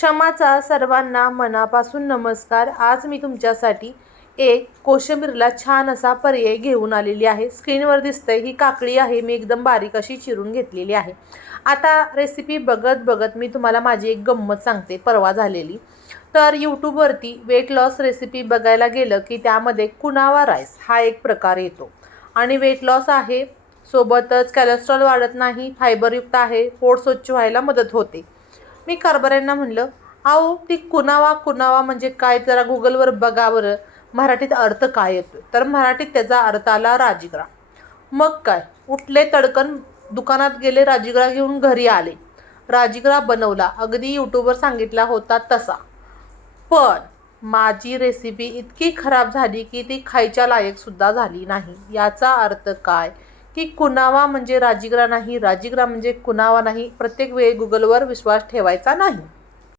क्षमाचा सर्वांना मनापासून नमस्कार। आज मी तुमच्यासाठी एक कोशिंबीरला छान असा पर्याय घेऊन आलेली आहे। स्क्रीनवर दिसतंय ही काकडी आहे, मी एकदम बारीक अशी चिरून घेतलेली आहे। आता रेसिपी बघत बघत मी तुम्हाला माझी एक गंमत सांगते परवा झालेली। तर यूट्यूबवरती वेट लॉस रेसिपी बघायला गेलं की त्यामध्ये कुनावा राईस हा एक प्रकार येतो आणि वेट लॉस आहे, सोबतच कोलेस्ट्रॉल वाढत नाही, फायबरयुक्त आहे, पोट स्वच्छ व्हायला मदत होते। मी कारभाऱ्यांना म्हणलं, अहो ती कुनावा म्हणजे काय, जरा गुगलवर बघा बरं मराठीत अर्थ काय येतो। तर मराठीत त्याचा अर्थ आला राजगिरा। मग काय, उठले तडकन दुकानात गेले, राजगिरा घेऊन घरी आले, राजगिरा बनवला अगदी यूट्यूबवर सांगितला होता तसा। पण माझी रेसिपी इतकी खराब झाली की ती खायच्या लायक सुद्धा झाली नाही। याचा अर्थ काय की कुनावा म्हणजे राजगिरा नाही, राजगिरा म्हणजे कुनावा नाही। प्रत्येक वेळी गुगलवर विश्वास ठेवायचा नाही।